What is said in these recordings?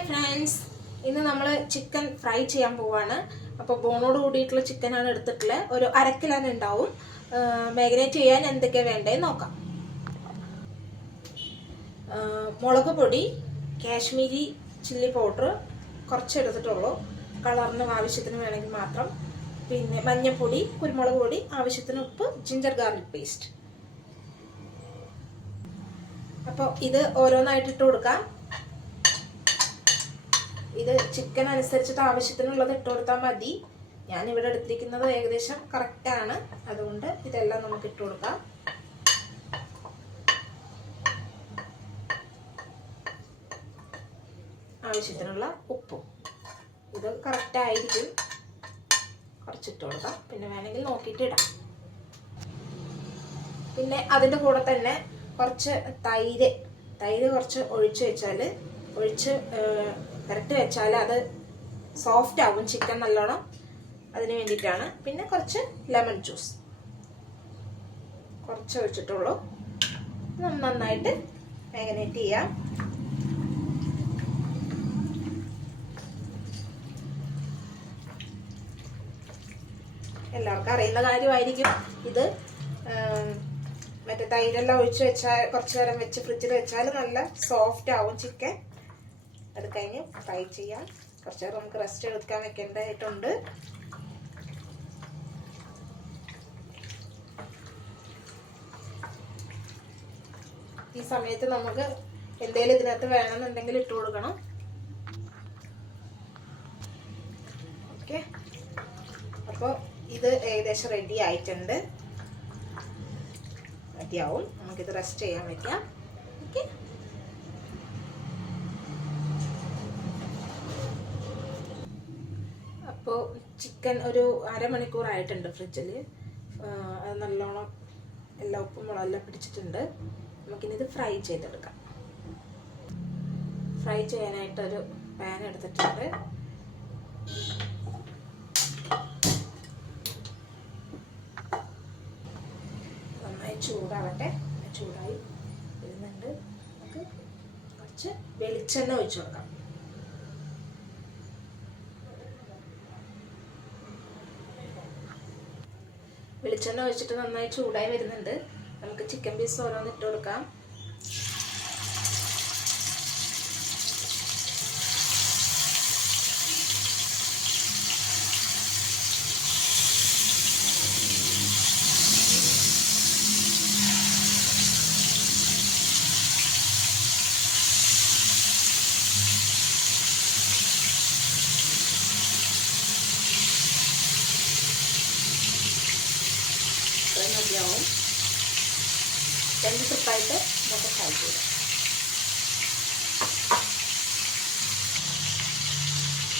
Hi friends, ഇന്ന് നമ്മൾ chicken fry ചെയ്യാൻ പോവാണ്. അപ്പോൾ ബോണോട് കൂടിയിട്ടുള്ള ചിക്കനാണ് എടുത്തിട്ടുള്ളത്. ഒരു അരക്കിലാണ് ഉണ്ടാവും. മാഗ്നേറ്റ് ചെയ്യാൻ എന്തൊക്കെ വേണ്ടതെന്ന് നോക്കാം. മുളക് പൊടി, കാശ്മീരി ചില്ലി പൗഡർ കുറച്ച് എടുത്തിട്ടുള്ളൂ, കളറിന് ആവശ്യത്തിന് വേണമെങ്കിൽ മാത്രം. പിന്നെ മഞ്ഞൾപ്പൊടി, കുരുമുളക് പൊടി, ആവശ്യത്തിന് ഉപ്പ്, ജിഞ്ചർ ഗാർലിക് പേസ്റ്റ്. അപ്പോൾ ഇത് ഓരോന്നായിട്ട് ഇട്ട് കൊടുക്കാം. ഇത് ചിക്കൻ അനുസരിച്ചിട്ട് ആവശ്യത്തിനുള്ളത് ഇട്ട് കൊടുത്താൽ മതി. ഞാനിവിടെ എടുത്തിരിക്കുന്നത് ഏകദേശം കറക്റ്റാണ്, അതുകൊണ്ട് ഇതെല്ലാം നമുക്ക് ഇട്ട് കൊടുക്കാം. ആവശ്യത്തിനുള്ള ഉപ്പും ഇത് കറക്റ്റായിരിക്കും, കുറച്ചിട്ട് കൊടുക്കാം. പിന്നെ വേണമെങ്കിൽ നോക്കിയിട്ട് ഇടാം. പിന്നെ അതിൻ്റെ കൂടെ തന്നെ കുറച്ച് തൈര് കുറച്ച് ഒഴിച്ച് പുരട്ടി വെച്ചാൽ അത് സോഫ്റ്റ് ആവും ചിക്കൻ നല്ലോണം. അതിന് വേണ്ടിയിട്ടാണ്. പിന്നെ കുറച്ച് ലെമൺ ജ്യൂസ് കുറച്ച് ഒഴിച്ചിട്ടുള്ളൂ. നന്നായിട്ട് മാഗ്നേറ്റ് ചെയ്യാം. എല്ലാവർക്കും അറിയുന്ന കാര്യമായിരിക്കും ഇത്. മറ്റേ തൈരെല്ലാം ഒഴിച്ച് വെച്ചാൽ കുറച്ച് നേരം വെച്ച് ഫ്രിഡ്ജിൽ വെച്ചാൽ നല്ല സോഫ്റ്റ് ആവും ചിക്കൻ. അത് കഴിഞ്ഞ് ഫ്രൈ ചെയ്യാം. കുറച്ച് നേരം നമുക്ക് റെസ്റ്റ് എടുക്കാൻ വെക്കേണ്ടതായിട്ടുണ്ട്. ഈ സമയത്ത് നമുക്ക് എന്തെങ്കിലും ഇതിനകത്ത് വേണമെന്നുണ്ടെങ്കിൽ ഇട്ട് കൊടുക്കണം. ഓക്കെ, അപ്പോൾ ഇത് ഏകദേശം റെഡി ആയിട്ടുണ്ട്. മതിയാവും, നമുക്കിത് റെസ്റ്റ് ചെയ്യാൻ വെക്കാം. ഓക്കെ, അപ്പോൾ ചിക്കൻ ഒരു അരമണിക്കൂറായിട്ടുണ്ട് ഫ്രിഡ്ജിൽ. അത് നല്ലോണം എല്ലാ ഉപ്പും മുളകെല്ലാം പിടിച്ചിട്ടുണ്ട്. നമുക്കിനി ഇത് ഫ്രൈ ചെയ്തെടുക്കാം. ഫ്രൈ ചെയ്യാനായിട്ടൊരു പാൻ എടുത്തിട്ടുണ്ട്. നന്നായി ചൂടാവട്ടെ. ചൂടായി വരുന്നുണ്ട്. നമുക്ക് കുറച്ച് വെളിച്ചെണ്ണ ഒഴിച്ചു കൊടുക്കാം. വെളിച്ചെണ്ണ ഒഴിച്ചിട്ട് നന്നായി ചൂടായി വരുന്നുണ്ട്. നമുക്ക് ചിക്കൻ പീസ് ഓരോന്ന് ഇട്ട് കൊടുക്കാം. മതിയാവും. 2 ട്രിപ്പായിട്ട് നമുക്ക് ഫ്രൈ ചെയ്യാം.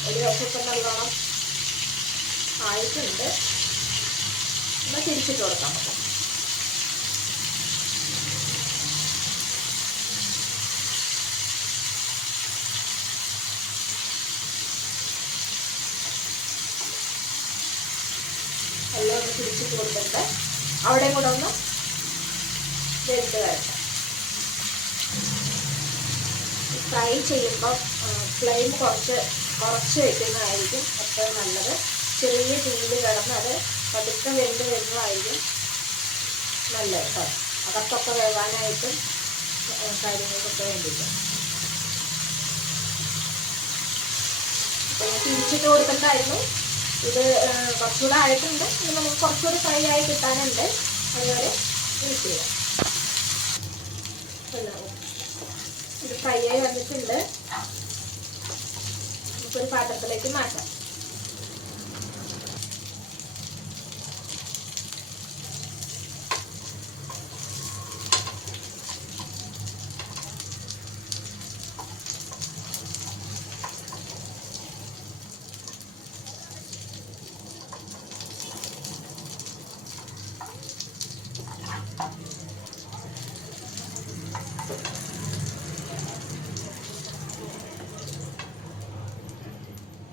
ഒരു വശത്ത് നല്ലോണം ആയിട്ടുണ്ട്. എന്നാൽ തിരിച്ചിട്ട് കൊടുക്കാം. നമുക്ക് എല്ലാം ഒന്ന് തിരിച്ചിട്ട് കൊടുത്തിട്ട് അവിടെയും കൂടെ ഒന്ന് വെന്ത് വരട്ടെ. ഫ്രൈ ചെയ്യുമ്പോൾ ഫ്ലെയിം കുറച്ച് വയ്ക്കുന്നതായിരിക്കും ഏറ്റവും നല്ലത്. ചെറിയ തീയിൽ കിടന്ന് അത് പതുക്കെ വെന്ത് വരുന്നതായിരിക്കും നല്ലത് കേട്ടോ. അകത്തൊക്കെ വേവാനായിട്ടും കാര്യങ്ങൾക്കൊക്കെ വേണ്ടിയിട്ട്. അപ്പോൾ തിരിച്ചിട്ട് കൊടുത്തിട്ടായിരുന്നു. ഇത് കുറച്ചുകൂടെ ആയിട്ടുണ്ട്. ഇനി നമുക്ക് കുറച്ചുകൂടി ഫ്രൈ ആയി കിട്ടാനുണ്ട്. അതുവരെ വെയിറ്റ് ചെയ്യാം. ഇത് ഫ്രൈ ആയി വന്നിട്ടുണ്ട്. നമുക്കൊരു പാത്രത്തിലേക്ക് മാറ്റാം.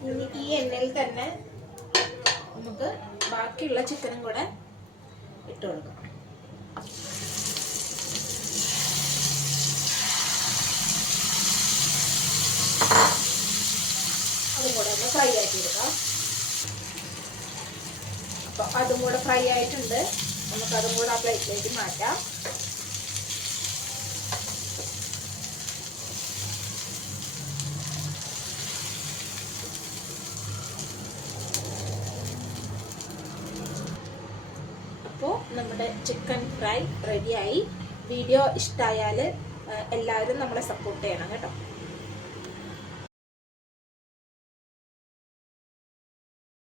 ഇനി ഈ എണ്ണയിൽ തന്നെ നമുക്ക് ബാക്കിയുള്ള ചിക്കനും കൂടെ ഇട്ട് കൊടുക്കാം. നമുക്കൊന്ന് ഫ്രൈ ആക്കി എടുക്കാം. അപ്പോൾ അതും കൂടെ ഫ്രൈ ആയിട്ടുണ്ട്. നമുക്കതും കൂടെ ആ പ്ലേറ്റിലേക്ക് മാറ്റാം. അപ്പോൾ നമ്മുടെ ചിക്കൻ ഫ്രൈ റെഡിയായി. വീഡിയോ ഇഷ്ടമായാൽ എല്ലാവരും നമ്മളെ സപ്പോർട്ട് ചെയ്യണം കേട്ടോ.